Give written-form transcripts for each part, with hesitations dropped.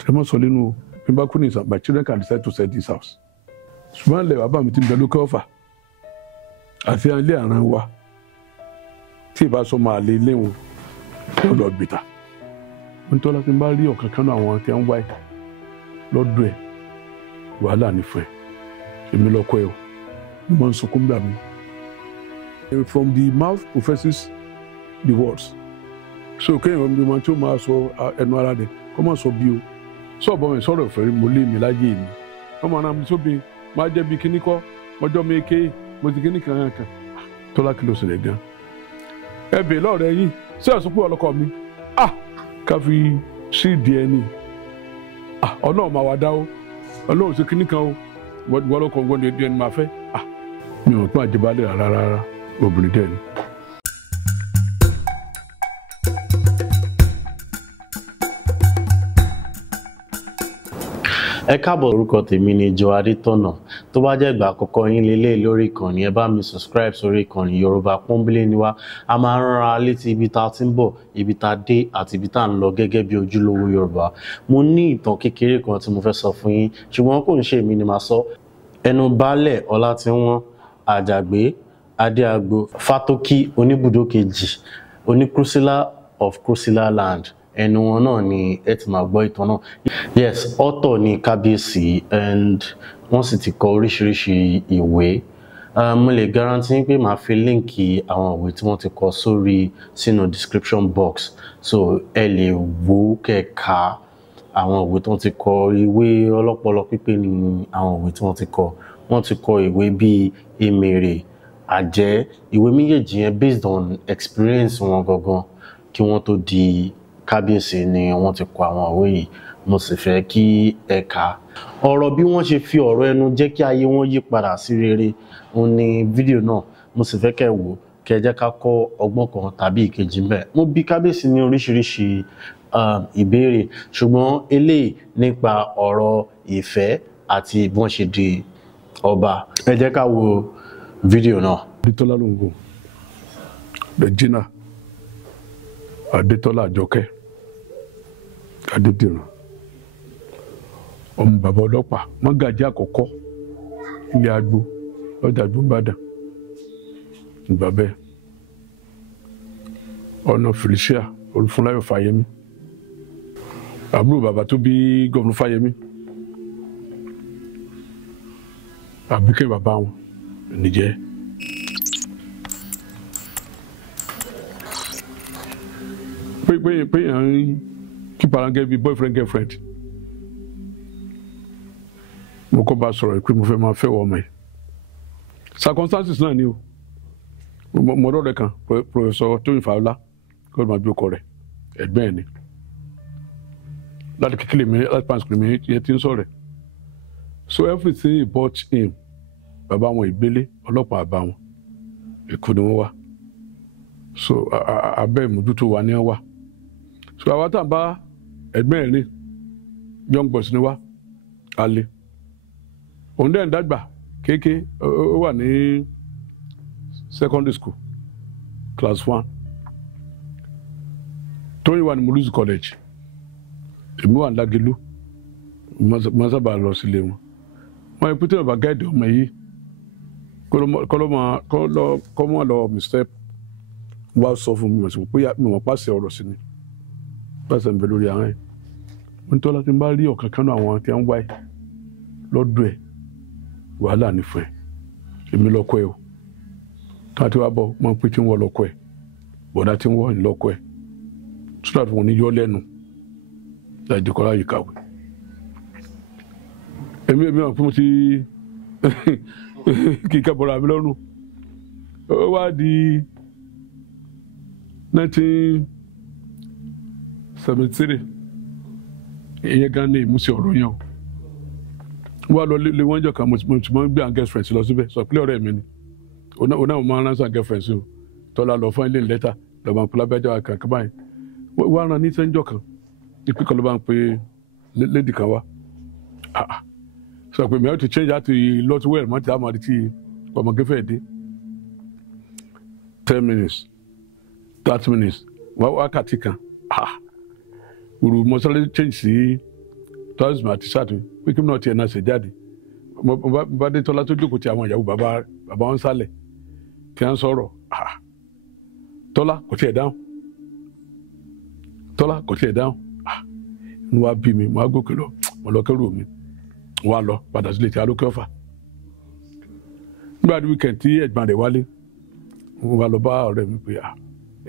Tremor Solino, Pimbakunis, my children can decide to sell this house. Small level about meeting the local offer. I feel only an hour. Tiba so my lane, Lord bitter. Until I can buy you, Kakana, one can white. Lord Dre, Walani Frey, Emilio Quail, Monsukumbami. From the mouth professes the words. So, can you want to mass or another? Come on, so you. So, I'm sorry for him, Mulim, Milagin. Come on, I'm so big. My dear Bikinico, what do you make a Motikinika? Tola close again. Every Lord, eh? So, support look me. Ah, Cafe, see DNA. Ah, oh no, my wadao. Oh no, so Kinika. What Wallow when you did my face? Ah, no, quite the body, rara, obligated. Ẹ káàbọ̀, orúkọ tèmi ni Adétọ́nà. Tó bá jẹ́ ìgbà àkọ́kọ́ yín lélẹ̀ lórí ìkànnì, ẹ bá mi subscribe sórí ìkànnì Yorùbá Pọ́nbélé ni wá. A máa ń rán ara létí ibi tá a ti ń bọ̀, ibi tá a dé àti ibi tá a ń lọ gẹ́gẹ́ bí ojúlówó Yorùbá. Mo ní ìtàn kékeré kan tí mo fẹ́ sọ fún yín, ṣùgbọ́n kò ń ṣe èmi ni màá sọ. Ẹnu Baálẹ̀ Ọlátíwọ́n Àjàgbé Adéagbo Fátókí Oníbùdó kejì Oníkrúsílà of Krúsílà land. Ẹnu wọn náà ni ẹ ti máa gbọ́ ìtàn náà. Yes, author ni kábíyèsí and wọ́n sì ti kọ oríṣiríṣi ìwé. Mo lè guarantee pé màá fi líǹkì àwọn ìwé tí wọ́n ti kọ sínú description box. So ẹ lè wo kẹ́ka àwọn ìwé tí wọ́n ti kọ. Ìwé ọlọ́pọlọ pípé ni àwọn ìwé tí wọ́n ti kọ. Wọ́n ti kọ ìwé bíi Èmèrè, Àjẹ́. Ìwé méjèèjì yẹn based on experience wọn gangan kí wọ́n tó di kábíyèsí ni wọ́n ti kọ àwọn ìwé yìí. Mo sì fẹ́ kí ẹ kà ọ̀rọ̀ bí wọ́n ṣe fi ọ̀rọ̀ ẹnu jẹ́ kí ayé wọn yí padà sí rere. Òun ni fídíò náà. Mo sì fẹ́ kẹ́ wò kẹ́ jẹ́ ká kọ́ ọgbọ́n kan tàbí ìkejì ńbẹ̀. Mo bi kábíyèsí ní oríṣiríṣi ìbéèrè, ṣùgbọ́n eléyìí nípa ọ̀rọ̀ ìfẹ́ àti bí wọ́n ṣe di ọba. Ẹ jẹ́ ká wo fídíò náà. Adétọ́lá ló ń wò. Regina Adétọ́lá Àjọkẹ́ Adédìran. Ọmọ bàbá ọlọ́pàá mọ́gàjí àkọ́kọ́ ilé Agbo lọ́jà Ìbàdàn ìgbà bẹ́ẹ̀. Ọ̀nà Felicia Olúfúnláyọ̀ Fáyẹmí, àbúrò bàbá tó bí Gómìnà Fáyẹmí, àbíkẹ́ bàbá wọn nìjẹ́. Pé yàn keep around get be boyfriend girlfriend. Mo kọ́ bá sọ̀rọ̀ pé mo fẹ́ máa fẹ́ ọmọ ẹ̀. Circumstances náà ni o. Mo rọ̀ rẹ̀ kan Professor Tóyìn Fáwọlá kó máa bí ọkọ rẹ̀ ẹ̀gbẹ́ ẹ̀ ni. Láti kékeré mi láti pàṣẹ mi yẹn ti ń sọ̀rọ̀. So everything about him, bàbá wọn ìgbélé ọlọ́pàá àbá wọn Èkó ni wọ́n wà. So abẹ́ ìmójútó wa ni wọ́n wà. So àwa tá à ń bá ẹ̀gbẹ́ ẹ̀ ní young boys ni wá alẹ́. Òun dẹ̀ ń dàgbà kéèké ó wà ní secondary school class 1. Tóyìn wà ní Muluzi college. Èmi wà ní Lágelú. Mo sábà lọ sílé wọn. Wọ́n yẹ pété bàbá gáàdì ọmọ yìí kọ́ mọ́ lọ mistake. Wá sọ fún mi pé mi wọ́n pàṣẹ ọ̀rọ̀ sí ni. Pàṣẹ ń bẹ lórí àwọn ẹ̀. Mo ní tọ́lá tí ń bá rí ọ̀kan kan náà àwọn tí wọ́n wáyé lọ́dún ẹ̀ wàhálà ní fún ẹ̀. Èmi lọ́kọ ẹ̀ o. Tí wọ́n ti wá bọ̀ wọ́n pé tí ń wọ́ lọ́kọ ẹ̀. Bọ̀dá tí ń wọ́ ní lọ́kọ ẹ̀. Sọ́dọ̀ tí wọ́n ní yọ́ lẹ́nu láì dìkọ́ láyé kàwé. Èmi wà pé mo ti kí n kábọ̀rọ̀ àmì lọ́rùn. Ó wá di 1973 ìyẹn gan ni ìmúṣẹ ọ̀rọ̀ yẹn o. Wọ́n lọ lé wọ́n jọ kan mo ti máa ń gbé àwọn girlfriend lọ síbẹ̀ sọ pé ọ̀rẹ́ mi ni. Òun náà máa ń ránṣẹ́ girlfriend sí o. Tọ́lá lọ fún ilé lẹ́tà lọ́ba ń pe lábẹ́jọ́ kankan báyìí. Wọ́n rán ní sẹ́ńjọ́ kan ìpín kan ló bá ń pe lady kan wá. Sọ pé mi ò ti change láti lot well mọ́ ti àmọ́ àti ọmọ gẹ́fẹ́ dé. 10 minutes 30 minutes wákàtí kan. Òru mọ́sálẹ́ change sí tọ́sí mi àti ṣáàtì pé kí n náà tiẹ̀ náà ṣe jáde mo bá dé Tọ́lá tó jókòó ti àwọn ìyàwó bàbá wọn sálẹ̀ tí wọ́n sọ̀rọ̀ Tọ́lá kò tiẹ̀ dáhùn inú wa bí mi mo á gòkè lọ mo lọ kẹ́rù mi wọ́n á lọ padà sílé tí a lókè ọ̀fà nígbà tí wíkẹ̀ǹd tí ẹ̀gbọ́n rẹ̀ wálé wọ́n wá lọ bá ọ̀rẹ́ mi pé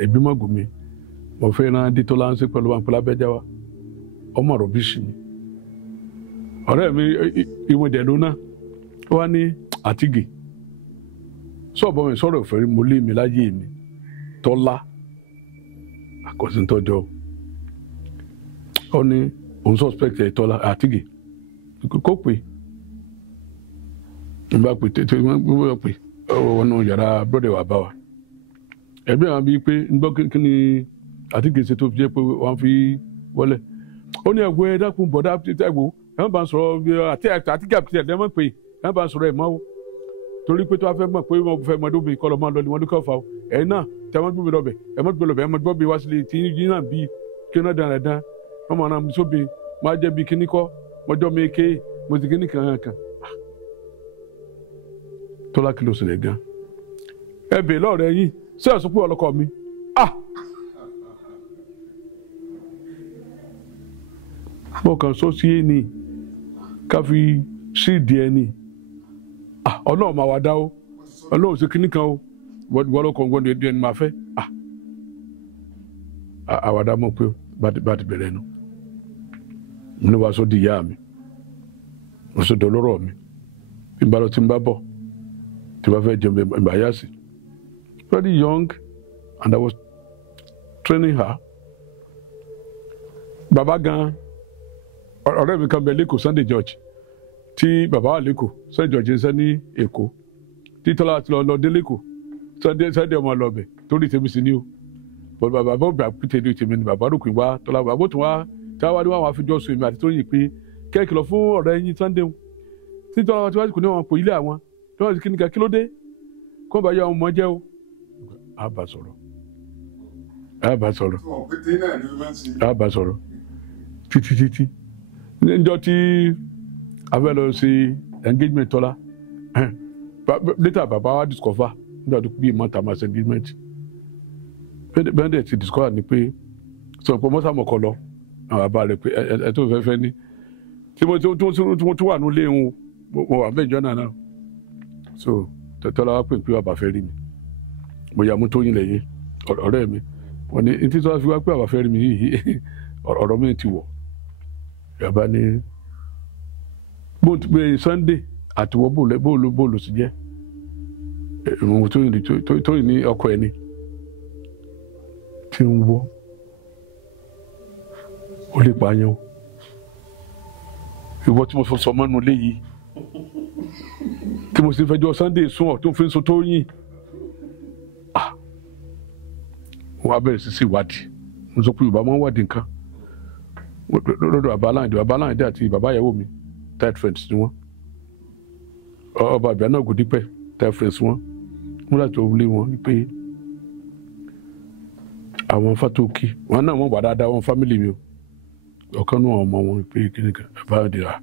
ẹ̀bí mọ́gùn mi mo fẹ́ rán dé Tọ́lá ń ṣe pẹ̀lú wọn pẹ̀lú abẹ́já wa ọmọ rọ̀bíṣì ni ọ̀rẹ́ mi ìwọ̀n ìdẹ̀lú náà ó wá ní àtìgè sọ̀bọ̀ mi sọ̀rọ̀ ìfẹ́ mo lé mi láyé mi Tọ́lá àkọsíntọ́jọ́ ó ní òun suspect ẹ̀ Tọ́lá àtìgè kó pè nígbà pé tètè wọ́n pè ọ̀nà yàrá brọ́dẹ̀ wà bá wa ẹ̀bí àwọn bíi pé ń gbọ́ kí ni àtìgè ṣe tó fi jẹ́ pé wọ́n fi wọlé ó ní ẹ̀gbọ́n ẹ̀ dákun bọ̀dá ẹ̀gbọ́n ẹ̀ bá ń sọ̀rọ̀ àtìgè àpìtẹ̀ ẹ̀ mọ̀ pé ẹ̀ bá ń sọ̀rọ̀ ẹ̀ mọ́ o torí pé tó a fẹ́ mọ̀ pé wọ́n fẹ́ mọ́dún mi kọ́lọ́ máa lọ ní wọ́n dúkọ́ fa o ẹ̀yin náà tí a máa gbé mi lọ́bẹ̀ ẹ̀ máa gbé lọ́bẹ̀ ẹ̀ máa gbọ́ bí wá sílé tí yín náà bí kí náà dára dán wọ́n máa ràn mí sóbi máa jẹ́ bí kíní kọ́ mọ́jọ́ mi ké mo ti kíní kan kan Tọ́lá kí ló ṣẹlẹ̀ gan ẹ bèè lọ́ọ̀rẹ́ yín ṣé ẹ̀ sọ pé ọlọ́kọ mi mo kàn sọ sí ẹni ká fi ṣíìdì ẹni ọlọ́run máa wá dá o ọlọ́run ṣe kíní kan o wọ́n lọ́kọ̀ gbọ́n ní ẹni máa fẹ́ àwàdà mọ̀ pé bá ti bẹ̀rẹ̀ nu mo ní wàá sọ di ìyá mi mo sọ dọ̀lọ́rọ̀ mi bí n bá lọ tí n bá bọ̀ tí n bá fẹ́ jẹun ìgbà yá sí very young and I was training her bàbá gan ọ̀rẹ́ mi kan bẹ lẹ́kọ̀ọ́ Sunday George tí bàbá wà lẹ́kọ̀ọ́ Sunday George ń sẹ́ ní Èkó tí Tọ́lá ti lọ dé lẹ́kọ̀ọ́ Sunday ọmọ lọ bẹ̀ torí tèmi sí ni o bọ́dọ̀ bàbá bọ́ bá pété ní tèmi ni bàbá rògbìn wá Tọ́lá bàbá tó wá tí wọ́n wá fi jọ sùn èmi àti tó yìn pé kẹ́ẹ̀kì lọ fún ọ̀rẹ́ yín Sunday tí Tọ́lá tí wọ́n kò ní wọn pò ilé àwọn tí wọ́n ti kíni ká kí ló dé kó bá yọ àwọn ọmọ jẹ́ o á bá sọ̀rọ̀ títí níjọ́ tí a fẹ́ lọ ṣe engagement Tọ́lá later bàbá wa discover nígbà tó bí ìmọ̀ tàmá ṣe engagement bẹ́ẹ̀ ti discover ni pé sọ pé mọ́sàmọ́kọ lọ àwọn bàbá rẹ̀ pé ẹ tó fẹ́ ní tí mo tún wà nílé wọn mo wà bẹ́ẹ̀ jọ́nà náà so Tọ́lá wá pè pé bàbá fẹ́ rí mi mo yà mú Tóyìn lẹ́yìn ọ̀rẹ́ mi wọ́n ní tí Tọ́lá fi wá pé bàbá fẹ́ rí mi yìí ọ̀rọ̀ mi ti wọ̀ yàrá ní bóun Sunday àtiwọ́ bóòlù sì jẹ́ ìrùn Tóyìn ní ọkọ ẹni tí ń wọ́ ó lè pààyàn o ìwọ tí mo sọ mọ́nu léyìí tí mo sì fẹjọ́ Sunday sún ọ̀ tó fi ń so Tóyìn wọ́n á bẹ̀rẹ̀ sí ìwádìí mo sọ pé Yorùbá máa ń wádìí nǹkan lọ́dọ̀ Abaláǹdé àti bàbá ìyàwó mi tight friends ni wọ́n ọba àbíà náà kò dípẹ́ tight friends wọ́n láti wọlé wọn wípé àwọn Fátókì wọn náà wọ́n wà dáadáa wọn fámìlì mi o ọ̀kan náà ọmọ wọn wípé kíni kan Àbáyọ̀dé rà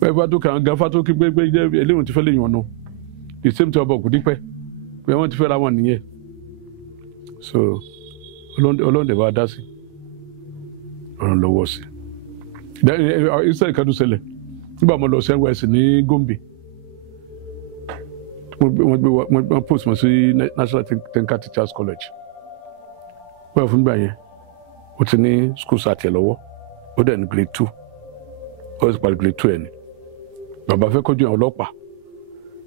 pé Fátókì àwọn gan Fátókì gbégbé jẹ́ eléwọ̀n ti fẹ́ lè yàn náà the same thing ọba kò dípẹ́ pé wọ́n ti fẹ́ ra wọn nìyẹn so Ọlọ́run bá dá sí ọ̀run lọ́wọ́ sí israel kan tó ṣẹlẹ̀ nígbà mo lọ sẹ́wẹ̀sì ní Gombe wọ́n post wọn sí National Tinker Teachers College wọ́n fún gbà yẹn ó ti ní school sat ẹ̀ lọ́wọ́ ó dẹ̀ ní grade 2 ó sì parí grade 2 ẹ̀ ni bàbá fẹ́ kọjú àwọn ọlọ́pàá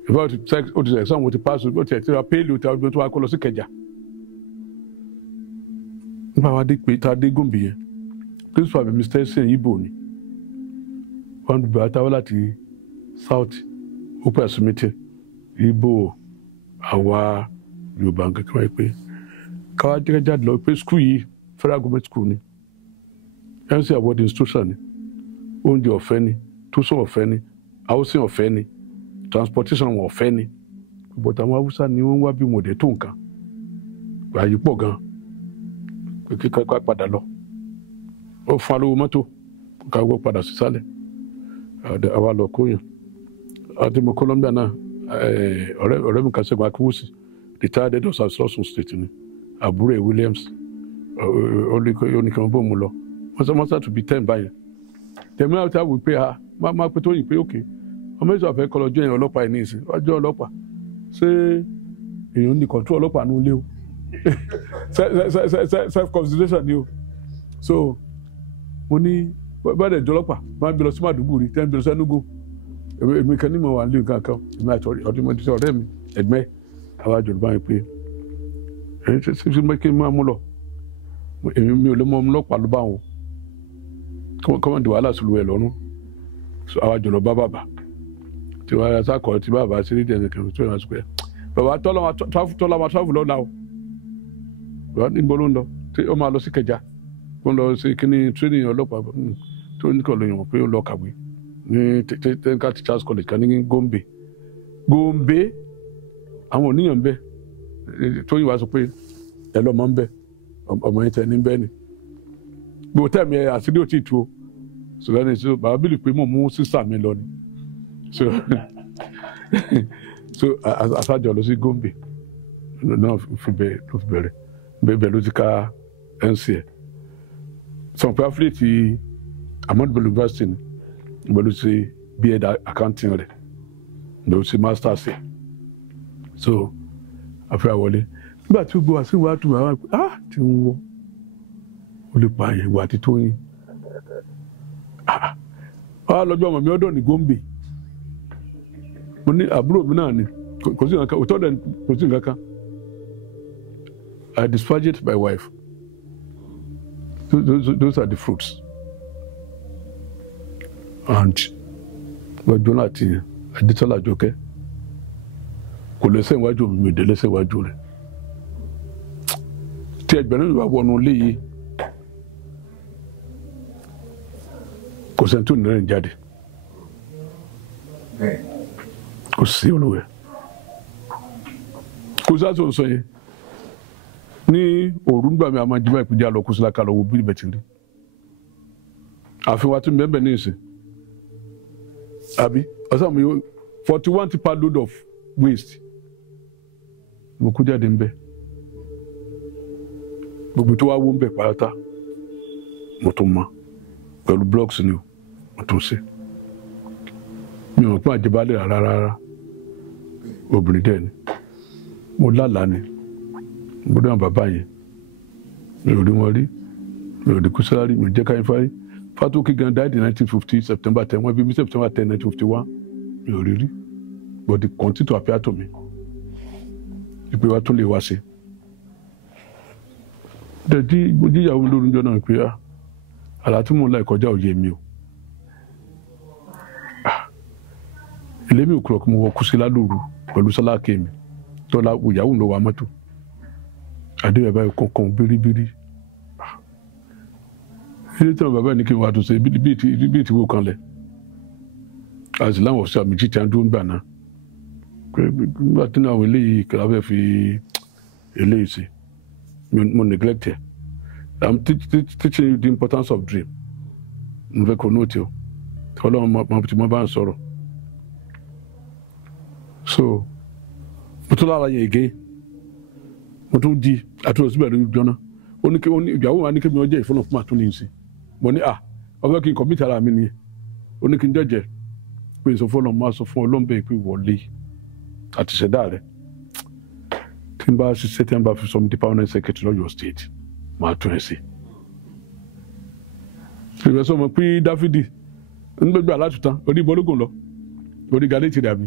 ìfẹ́ ó ti sẹ̀ sọ́wọ́n ó ti pass ó ti ẹ̀ tí wọ́n pẹ́ẹ́lì ó ti àwọn tó wá kọ́ lọ sí Kẹjà nígbà wá dé pé tá a dé Gombe yẹn principal mi Mr. Sen Ibo ni wọ́n gbé àtàwọn láti south ó pẹ́ àsùnmítì Ibo àwa Yorùbá nǹkan kí wọ́n pé káwá jẹ́ jáde lọ pé school yìí federal government school ni NC award institution ni oúnjẹ ọ̀fẹ́ ni túnṣe ọ̀fẹ́ ni housing ọ̀fẹ́ ni transportation wọn ọ̀fẹ́ ni but àwọn Haúsá ni wọ́n wá bí wọn ò dé tó nǹkan àyè pọ̀ gan pé kíkọ́ padà lọ ó fún alówó mọ́tò ká gbọ́ padà sísàlẹ̀ àwa lọ kóyàn àti mo Colombia náà ọ̀rẹ́ mi kan Ṣẹ́gun Akínwùsì retired head of service Ọ̀ṣun state ni àbúrò Williams oníkan bó mu lọ wọ́n sá to be 10 báyìí tẹ̀mí àwọn tí a wò pé máa pé tó yìn pé òkè ọmọ ìṣòwò àfẹ́ kọlọ́jọ́ yẹn ọlọ́pàá yìí ní ìsìn ọjọ́ ọlọ́pàá ṣé èèyàn ní control ọlọ́pàá ní ilé o self consideration ni o so mo ní báyìí ẹ̀jọ́ ọlọ́pàá máa ń bí lọ sí Màdúgùrí tẹ́ ń bí lọ sí Enugu èmi kan ní mo wà nílé nǹkan kan èmi àti ọ̀rẹ́ mi ẹ̀gbẹ́ àwa àjọ̀dún báyìí pé ṣé kí n máa mú lọ èmi mi ò lè mọ ọmọ ọlọ́pàá ló bá wọn kọ́mọ̀dé wàhálà sùlù ẹ̀ lọ́rùn àwa àjọ̀dún bá bàbá tí wọ́n yà sákọ̀ọ́ tí bàbá sí ní ìdẹ̀nì kan tó yàn sùpẹ́ bàbá tọ́lá máa travel lọ́la o bàbá níbo ló ń lọ tí ó máa lọ sí Kẹjà ó ń lọ sí kíní training ọlọ́pàá tó ní kọ́ lóyún pé ó lọ kàwé ní technical teachers college kan ní Gombe àwọn oníyàn bẹ tó yìí wá sọ pé ẹ lọ́mọ ń bẹ ọmọ yẹn tẹ ní bẹ́ẹ̀ ni gbogbo tẹ̀mí ẹ àṣírí ò tí ì tú o ṣùgbọ́n ní sọ bàbá bílì pé mo mú sísà mi lọ ni so àṣàjọ lọ sí Gombe náà fi bẹ̀rẹ̀ bẹ́ẹ̀ ló ti ká NCA sọ pé affiliate Ahmadu Bello University ni pẹ̀lú sí B.Ed accounting rẹ̀ pẹ̀lú sí masters ẹ̀ so àfẹ́ àwọlé nígbà tí ó gbọ́ àṣìwò àtúwò àwọn àpò tí ń wọ́ ó lè pa àyẹ̀wò àti Tóyìn lọ́jọ́ ọmọ mi ọdọ̀ ní Gombe mo ní àbúrò mi náà ni kò sí nǹkan òtọ́ dẹ̀ kò sí nǹkan kan I dispatched my wife those are the fruits and gbọ́dọ̀ láti Adétọ́lá Àjọkẹ́ kò lẹ́sẹ̀ iwájú mi ò dé lẹ́sẹ̀ iwájú rẹ̀ tí ẹgbẹ̀rún ìwà wọnú ilé yìí kò sẹ́ni tó nìrẹ̀ jáde kò sí olùwẹ̀ kò sáàtò sọ yẹn ní òru ń gbà mí àmọ́ jimá ìpínlẹ̀ àlọ́ kó sí lákàlọ́ wo bí ìbẹ̀tì rí àfihàn àti mẹ́bẹ̀ ní ìsìn àbí ọ̀sán mi 41 tipa load of waste mo kú jáde ń bẹ gbogbo tó wá wó ń bẹ pàrátá mo tún mọ pẹ̀lú blocks ni o mo tún ṣe mi ò pín àjẹbálẹ̀ rárá obìnrin dẹ̀ ni mo lálàá ni mo dán bàbá yẹn mi ò rí wọn rí mi ò rí kú sálárì mi ò jẹ́ káyín fárí Fatoki gan died in 1950 September 10 wọ́n bí mi September 10 1951 mi ò rí rí but they continue to appear to me ìpè wa tún lè wá sí dẹ̀dí ìyàwó lórí ọjọ́ náà pé àlá tí mò ń láì kọjá òye mi o ilé mi ò kúrò kí mo wọ kú sí lálóru pẹ̀lú sálákè mi tọ́lá ìyàwó ló wa mọ́tò adéyẹ̀ báyìí kọ̀ọ̀kan bíríbírí ilé tí wọn bàbá ní kí n wá tó ṣe bí ti wó kan lẹ̀ àti láwọn ọ̀sẹ̀ àmì jíjà ń dúró ń gbà náà pé nígbà tí àwọn eléyìí kìlá fẹ́ fi eléyìí sí mo neglect ẹ̀ I'm teaching you the importance of dream mo fẹ́ kó nóòtì o tí ọlọ́run máa ti mọ́ bá ń sọ̀rọ̀ so mo tún lára yẹn again mo tún di àtúntò síbẹ̀ lórí jọ́nà ìyàwó wa ní kí mi ọjọ́ ìfọ́nà fún àtúnlẹ̀ yìí sí mo ní ọgbẹ́ kí n commit ara mi nìyẹn ó ní kí n jẹ́jẹ́ pé ìsọfọ́nà máa sọ fún ọlọ́mọbẹ̀ pé wọlé àti ṣẹ̀dá rẹ̀ tí n bá ṣiṣẹ́ tí n bá fi sọ di permanent secretary lọ́yọ̀ state máa tún ẹ̀ sí. ìrẹsì ọmọ pé Dáfídì ń gbẹgbẹ alátùtàn orí ìbọlógún lọ orí gàdéètì rẹ̀ àbí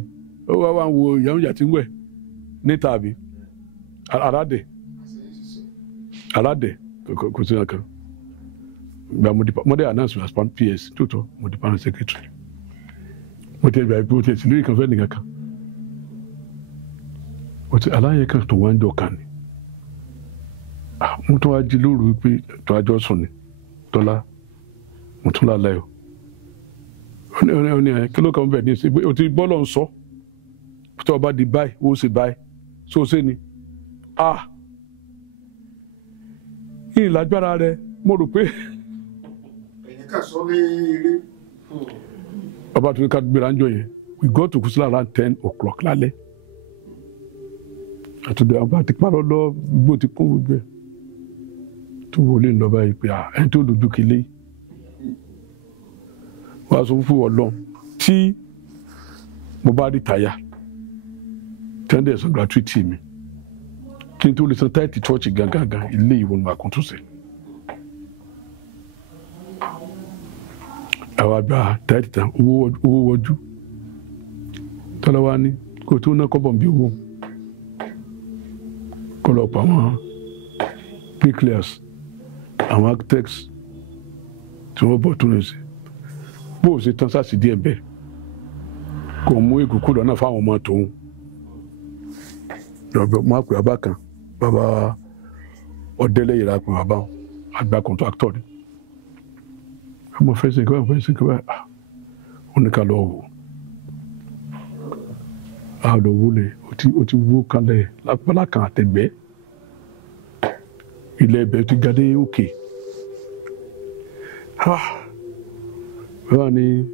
ó wá ń wo ìyàwó ìyá tí ń wẹ̀ níta àbí aládẹ kò sí nǹkan gba mo dé announce as pan PS tóòtọ́ mo di permanent secretary mo tẹ ìgbà ìgbà mo tẹ ìsìlẹ̀ kan fẹ́ nìkan kan mo tẹ aláyẹ kan tó wá ń jọ kan ni mo tún wá jí lóru pé tó àjọ sùn ni tọ́lá mo tún lálẹ́ o ní ẹ kí ló kàn bẹ̀ ní ìsìn o ti bọ́ọ̀lù ń sọ tó o bá di báyìí o sì báyìí so o ṣe ni ìlágbára rẹ mo rò pé ẹ̀yin kà sọ léèrè About to cut Biranjo. We go to Kusla around 10 o'clock. Lale. Today, about the Parado, Boticum, to Wolin Lova, and to the Dukili. Was for long. Tea, Mobadi Taya. 10 days of gratuity. Into the society church Gaga, il leave on my control. Our bra, tight, who would you? Talawani, Cotonou, Cobombu. Colopama, Picklers, and architects to opportunity. Both it turns out to DMB. Come we could not find a matter. Mark Wabaka, Baba, or delay like Baba, at back contractor. I'm a facing go, on the calo. Out of woolly, what you walk on the Lapalaka at the bay. Il est bien to garder okay. Ah, Rani,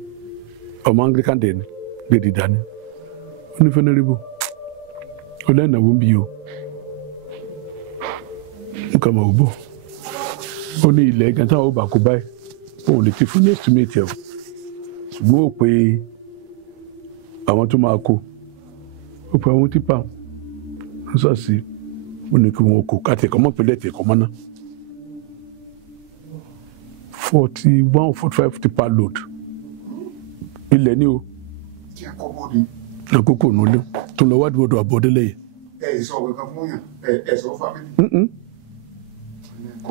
among the candidate, Lady Danny. Unvenerable. Olena won't be you. Come over. Only leg and how back by. Only if you to meet you. Smoke way. I want to mark. Opa won't tip out. As I see. When you come out, come up with it, commander. 41, 45 tipa load. Il est new. Na koko no le. To lo wad wodo abodele. So we come here. So family.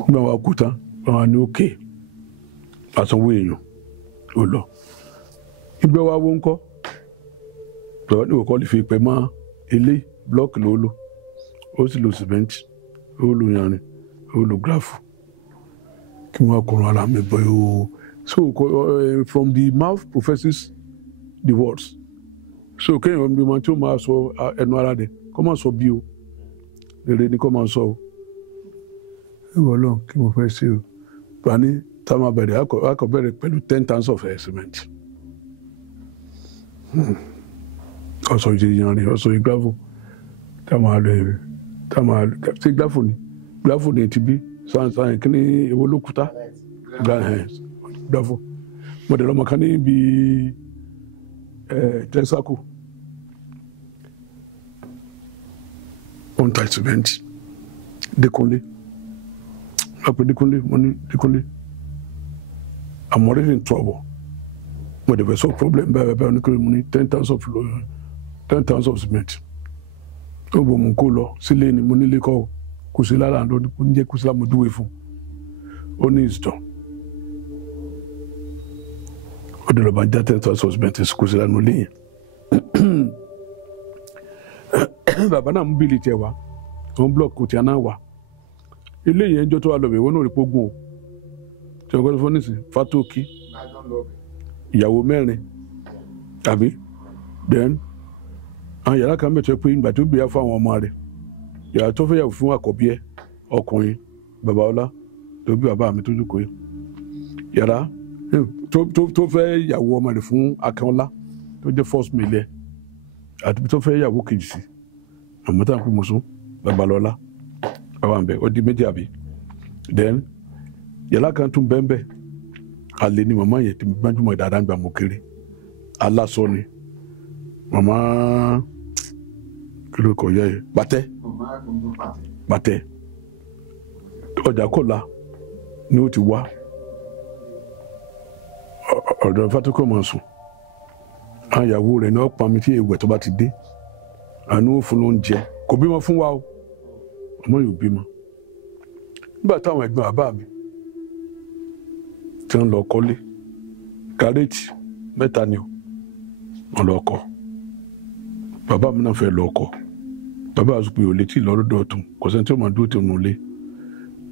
Ba wa kuta, ba ni okay. Asan we yan. O lo. Igbe wa wo nko. To ni o ko le fi pe ma ile block lolo. O si lo cement. O lo yan ni. O lo graph. Ki mo ko ara me boy. So from the mouth professes the words. So can you be man to ma so enwara de. Comment so bio? Le ni comment so. E wo lo ki mo fe se o. Pani ta ma bere ako bere pẹ̀lú 10 tons of cement. Also je yan ni also gravel. Ta ma se gravel ni ti bi san kini ewo lokuta. Gravel. Mo de lo mo kan ni bi Tesaku. On tight cement. Décollé. Après décollé, money décollé. I'm already in trouble. But there was some problem by money 10 tons of cement. Oh, mon colo, c'est les money liquor. Kusila la ndo kunje kusila muduwe fu. Oni isto. De la bande de cement kusila no li. Baba na mobility wa. On block ko ti ana wa. Ilé yẹn jọ tó wà lọ́bẹ̀ wọ́n náà rí pógún o. Tí wọ́n kọ́ fún nísìn Fátókì. Ìyàwó mẹ́rin. Àbí? Then, àwọn yàrá kan mẹ́tọ́ pé ìgbà tó gbéyà fún àwọn ọmọ rẹ̀. Yàrá tó fẹ́ yàwó fún àkọ́bí ẹ̀ ọkùnrin bàbá ọlá tó bí bàbá mi tó jókòó yìí. Yàrá tó fẹ́ yàwó ọmọ rẹ̀ fún Akínọlá tó jẹ́ first male ẹ̀. Àti tó fẹ́ yàwó kejì sí. Àmọ́ tá à ń pè mọ̀sún bàbá lọ́lá. Awambe odi méjì àbí then yàrá kan tún bẹ́ẹ̀ alẹ́ ni màmá yẹn ti gbájúmọ̀ dáadáa gbà mọ́ kéré aláṣọ ni màmá kí ló kọ yẹ yẹ pàtẹ ọjà kọlá ni ó ti wá ọ̀dọ̀ Fátókì máa sùn àwọn ìyàwó rẹ̀ ní ọ̀pá mi tí èèwẹ̀ tó bá ti dé àánú fún lóúnjẹ kò bímọ fún wa o. Ọmọ yóò bímọ nígbà táwọn ẹ̀gbọ́n bàbá mi tí wọ́n lọ kọ́lé kárẹ́ẹ̀tì 3 ni wọ́n lọ kọ́ bàbá mi náà fẹ́ lọ kọ́ bàbá àti pé ò lè tí ì lọ lọ́dọ̀ ọ̀tún kò sẹ́ni tí ó máa dúró tí ó nù lé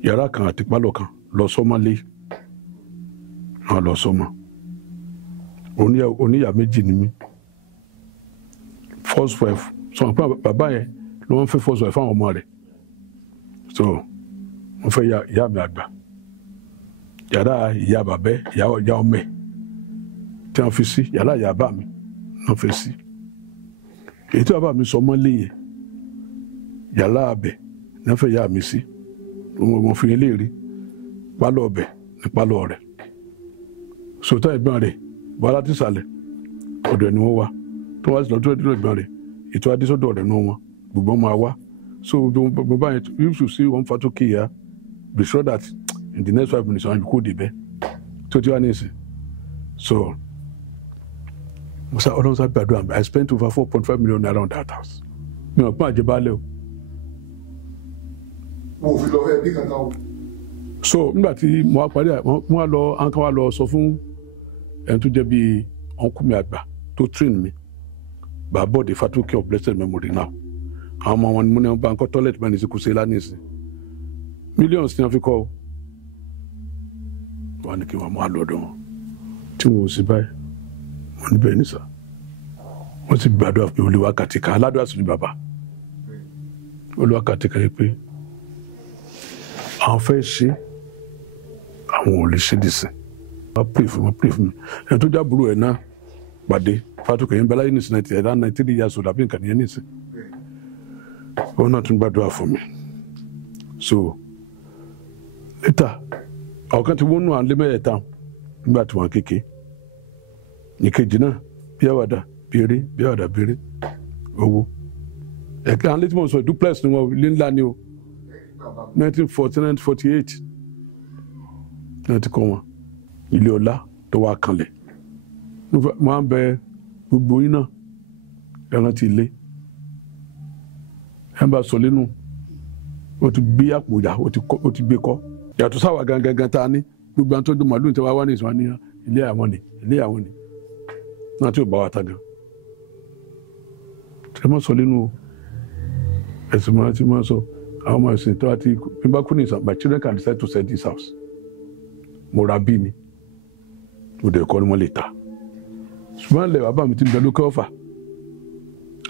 yàrá kan àti pálọ̀ kan lọ sọ́mọ́ lé wọ́n lọ sọ́mọ́ oníyà méjì ni mí first wife sọ pé bàbá yẹn ló wọ́n fẹ́ first wife fáwọn ọmọ rẹ̀. So, mo fẹ́ ìyá mi àgbà yàrá ìyá bàbẹ́ ìyá ọmọ ẹ̀ tí wọ́n fi sí yàrá ìyá bá mi wọ́n fi sí èyí tí bàbá mi sọ mọ́lé yẹn yàrá abẹ ní wọ́n fẹ́ yá mi sí mo fi ilé rí pálọ̀ ọbẹ̀ ní pálọ̀ rẹ̀ sòtá ìgbọ́n rẹ̀ bọ́lá ti sàlẹ̀ ọ̀dọ̀ ni wọ́n wá tó wá sí lọ́tọ́ ìgbọ́n rẹ̀ ètò adésọ́dọ̀ rẹ̀ náà wọn gbogbo máa wá so gbogbo báyìí you should see one photo key here be sure that in the next 5 minutes wọn kò dé bẹ́ẹ̀ tó ti wá ní ìsìn so musa ọlọ́run sábẹ́ gbàdúrà mi I spent over 4.5 million naira on that house mi ò pọ́n àjẹbálẹ̀ o. mo fi lọ fẹ́ bí kankan o. so nígbà tí mo wá parí mo wá lọ ankan wá lọ sọ fún ẹni tó jẹ́ bíi ọ̀nkú mi àgbà tó train mi Bàbọ̀dé Fatuke of blessed memory now àwọn ọmọ wọn ni mo ní wọn bá ń kọ́ toilet bá ní sí kùsẹ́ lánìí millions ní wọn fi kọ́ o wọn ní kí wọn mú àlọ́dọ̀ wọn tí wọn ò sí báyìí wọn níbẹ̀ ní sà wọn sì gbàdúrà pé olùwàkàtì kan aládùn àsùnì bàbá olùwàkàtì kan yìí pé àwọn fẹ́ ṣe àwọn ò lè ṣe dìsìn wọn pray fún mi ẹni tó jábúrò ẹ̀ náà pàdé Fatuke yẹn bẹ́lá yìí ní sinẹ́tì ẹ̀dá 93 years old àbí nǹkan nìyẹn nìsín òun náà tún gbàdúrà fún mi so later ọ̀kan tí wọ́n nù à ń lé mẹ́ẹ̀ẹ́ta nígbà tí wọ́n kéke ìkejì náà bí àwàdà béèrè owó ẹ̀ka àwọn létí mọ̀ sọ duplex ni wọ́n ilé ńlá ni o 1948 náà ti kọ́ wọn ilé ọlá tó wà kanlẹ̀ wọ́n á bẹ gbogbo yín náà ẹran ti lé ẹ bá sọ lẹ́nu o ti gbé àpò ìyá o ti gbé kọ́ yàtọ̀ sáwà gangan tá a ní gbogbo àwọn tó dùn màlúù tí wọ́n wá ní ìsìn ní ilé àwọn ni náà tí ò bá wa ta gan tí ẹ má sọ lẹ́nu o ẹ̀sìn máa ti máa sọ àwọn ọmọ ẹ̀sìn tó wá ti bí bá kú ní ìsàn my children can decide to sell this house mo ra bí ni mo dẹ̀ kọ́ ni wọ́n lè ta ṣùgbọ́n ilẹ̀ bàbá mi ti ń bẹ lókè ọ̀fà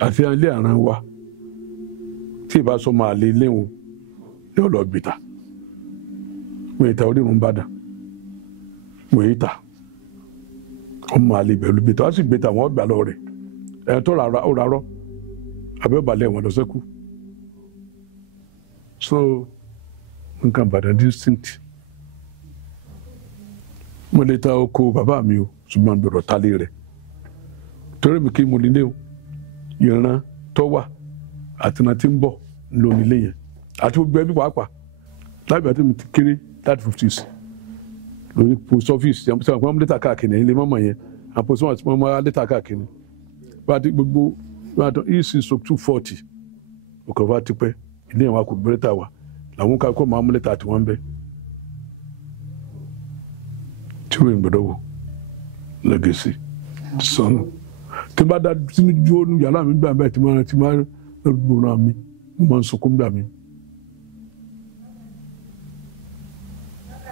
àti ilé àrán wa tí ìbá sọ máa lé léwu ní ọ̀lọ́ gbìtà mo ìta orírun bá dà mo ìta ọmọ àlè ìbẹ̀lú gbìtà wọ́n sì gbìtà wọ́n gbà lọ rẹ̀ ẹ̀yìn tó rárọ́ abẹ́ọ̀bàlẹ̀ wọn lọ sẹ́kù so nǹkan Ìbàdàn distinct mo lè ta oko bàbá mi o ṣùgbọ́n gbọ́dọ̀ tálé rẹ̀ torí mi kí mo nílé o ìran tó wà àti náà tí ń bọ̀ ló nílé yẹn àti gbogbo ẹbí pàápàá lábẹ́ àti mi ti kéré láti 50s lórí post office yẹn sọ wọn lẹ́tà káàkiri ilé mọ́mọ́ yẹn àwọn post office wọn máa lẹ́tà káàkiri báyìí gbogbo EC/240 òkè wá ti pẹ́ ilé yẹn wà kò gbé lẹ́tà wà làwọn kakọ́ máa mú lẹ́tà tí wọ́n ń bẹ́ tí wọ́n gbọ́dọ̀ wò legacy sọnù tí bá dá sínú jóònù yàrá mi gbà bẹ́ẹ̀ tí máa gbóná mi mo máa ń sunkún gbà mí.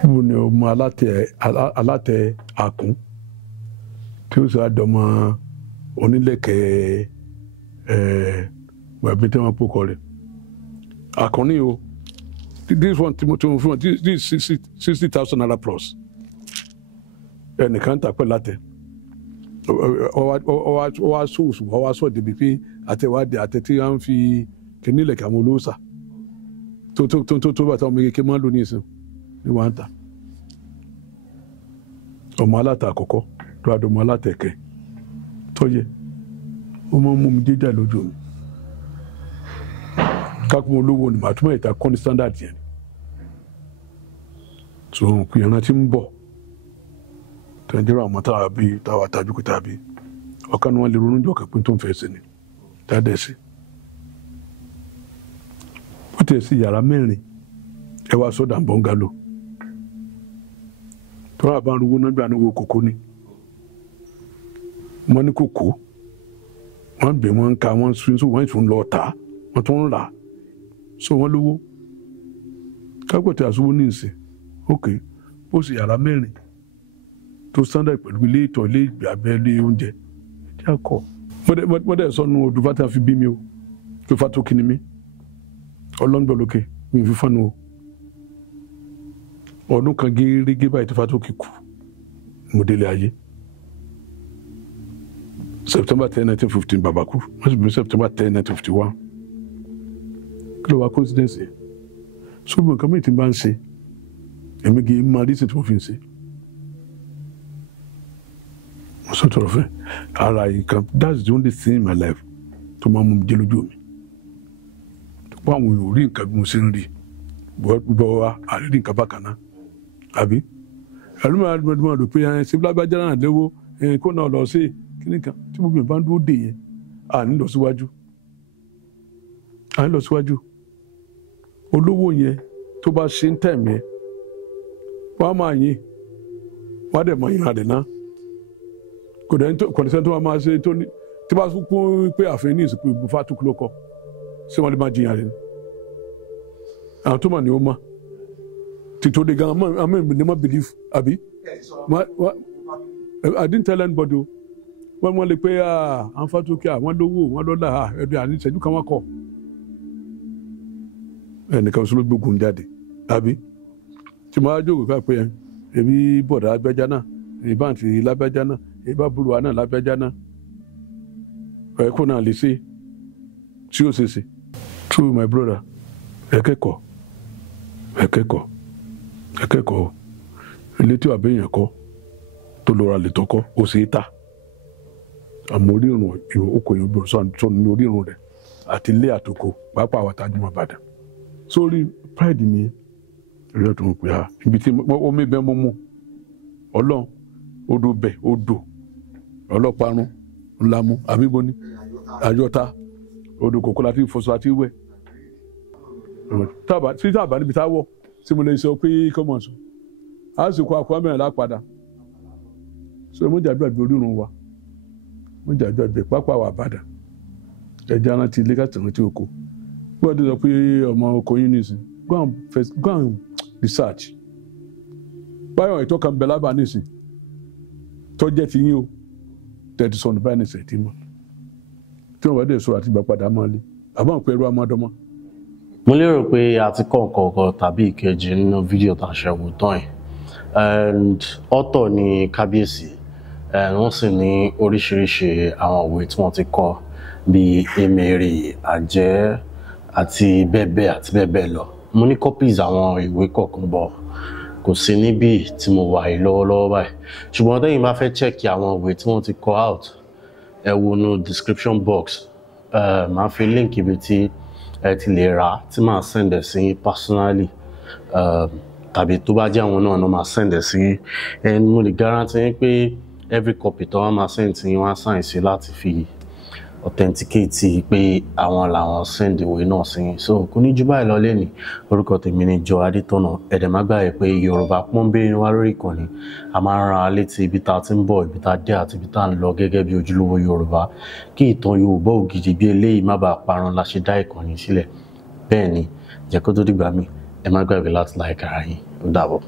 mo ní ọmọ alátẹ àkún tí ó sì àdọmọ onílẹ̀kẹ̀ wẹ̀bí tí wọ́n pòkọ rẹ̀ àkànní o this one tí mo fún wọn this 60,000 naira plus ẹnìkan tà pẹ́ látẹ̀ ọwọ́ sóòsù ọwọ́ sọ̀ débi pé àtẹ̀wádìí àtẹ̀tí à ń fi kíní ilẹ̀kẹ̀ àwọn olóòsà tó bàtà ọmọ kékeré máa ń lò ní ìsìn ní wọ́n á tà ọmọ aláta àkọ́kọ́ tó àdó ọmọ aláta ẹ̀kẹ́ tó yẹ ó máa ń mú mi jíjà lójú mi kákùn olówó ni màá túmọ̀ ìta kọ́ ní standard yẹn tó ń pè ẹran tí ń bọ̀ tẹ̀njẹ́rọ àwọn táwa tàbí kò tàbí ọ̀kan ni wọ́n lè ronú jọ kẹ́pín tó ń fẹ́ sí ni dáadẹ́ sí ó tẹ̀ sí yàrá mẹ́rin ẹ wá sọ́dà bọ́ngálò tó rà bá ń rówó náà gbà ní owó kòkó ni wọ́n ní kòkó wọ́n gbé wọn ń ka wọ́n tún lọ tà wọ́n tún ń rà so wọ́n lówó kápẹ̀tẹ̀ àsúwò ní ìsìn ókè ó sì yàrá mẹ́rin tó standard pẹ̀lú ilé ìtọ̀ ilé ìgbàgbẹ́ ilé oúnjẹ ìdí àkọ́ wọ́n dẹ̀ sọnù òdùfà tí a fi bí mi o tó fà tó kí ni mí ọlọ́ngbọ̀n lókè mi fi fọ́nù o ọdún kan gẹ́gẹ́ báyìí tó fà tó kí kù mo délé ayé September 10, 1915 bàbá kú wọ́n sì bí September 10, 1951 kí ló wá coincidence yẹn ṣùgbọ́n nǹkan mìíràn tí n bá ń ṣe èmi kì í máa rí sí tí mo fi ń ṣe mo sọ tọrọ fẹ́ ara nǹkan that's the only thing in my life tó máa mú mi jẹ́ lójú mi tó pa àwọn èèyàn rí nǹkan bí mo ṣe ń rí gbọ́ wa àrírí nǹkan bákan náà àbí ẹlòmí máa rò pé ṣé lágbájá náà léwó kó náà lọ sí kíní kan tí gbogbo ìbá ń dúró dè yẹn à ní lọ síwájú olówó yẹn tó bá ṣe ń tẹ̀mí ẹ wọ́n á máa yìn wọ́n á dẹ̀ mọ ìhàn rẹ̀ náà kò dẹ̀ sẹ́ni tó máa ṣe tó ní tí bá kún pé àfihàn ní ìsìnkú ìbúfá tó kú ló kọ ṣé wọ́n lè máa jiyàn rẹ̀ ni àwọn tó mọ̀ ní ó mọ̀ títò de gan àmọ́ ìbí ni mo believe àbí I didn't tell anybody o wọ́n lè pé àǹfààtúkẹ́ àwọn lówó wọn lọ́la ẹ̀dùn àní ìṣẹ́jú kan wọ́n kọ̀ ẹnìkan sọ ló gbógun jáde àbí tí mo á jókòó ká pé ẹbí bọ̀dà lágbájá náà ẹbí àǹtí lágbájá náà ẹbí àbúrò náà lágbájá náà ẹ̀kọ́ náà lè ṣe tí ó ṣe ṣe true my brother ẹ̀kẹ́kọ̀ọ́ ilé tí wàá bẹ́yàn kọ́ tó lọ́ra lè tọ́kọ́ ó ṣe é ta àmọ́ orírun okò yẹn bí sọ ní orírun rẹ̀ àti ilé àtòkò pàápàá àwọn àtàjùmọ̀ Ìbàdàn sórí pride mi rí ọ̀tún pé ibi tí omi bẹ́ẹ̀ mọ́ mú ọlọ́run odò bẹ̀ odò ọlọ́parun ńlámú àbíbo ní àjọta odò kòkó láti fọṣọ àti wẹ̀ tábà níbi táwọ̀ tí mo lè sọ pé kọ́mọ̀ sọ a sì kó akọ mẹ́rin lápadà so mo jàdúrà bí orírun wa mo jàdúrà bí pápá wa Ìbàdàn ẹja rántí ilé kàtàrántí oko wọ́n ti sọ pé ọmọ oko yín nìsín go and research báyọ̀ ìtọ́ kan bẹ̀ lábàá nìsín tó jẹ́ ti yín o tẹ̀tí sọnù báyìí nìsín tí mọ̀ tí wọ́n bá dẹ̀ sọ àti ìgbà padà máa lé àbá ń pẹ́ ẹrú amádọ́mọ́. mo lérò pé a ti kọ́ nǹkan kan tàbí ìkejì nínú fídíò tá a ṣe wò tán yìí and ọ̀tọ̀ ni kábíyèsí wọ́n sì ní oríṣiríṣi àwọn òwe tí wọ́n ti kọ bíi emèrè àjẹ́ àti bẹ́ẹ̀ bẹ́ẹ̀ lọ mo ní copies àwọn ìwé kọ̀ọ̀kan bọ̀ kò sí níbí tí mo wà yìí lọ́wọ́lọ́wọ́ báyìí ṣùgbọ́n tẹ́yin bá fẹ́ check àwọn ìwé tí wọ́n ti kọ out ẹ wo no description box máa fi link ibi tí ẹ ti lè rà tí màá send ẹ sí personally tàbí tó bá jẹ́ àwọn náà máa send ẹ sí ẹni mo lè guarantee pé every copy tó wọ́n máa send tí wọ́n á sign sí láti fi authenticate pé àwọn làwọn send ìwé náà sí so kò ní jù báyìí lọ lẹ́nìí orúkọ tèmi ni Joe Adétọ̀nà ẹ̀dẹ̀ má gbàgbé pé Yorùbá pọ́nbélé ni wá lórí ìkànnì a máa ń ran alé tí ibi tá a ti ń bọ̀ ibi tá a dé àti ibi tá a ń lọ gẹ́gẹ́ bí ojúlówó Yorùbá kí ìtàn Yorùbá ògidì bí eléyìí má bàa parun la ṣe dá ìkànnì sílẹ̀ bẹ́ẹ̀ ni jẹ́ kó tó dìgbà míì ẹ má gbàgbé láti like ara yín ó dàbọ̀.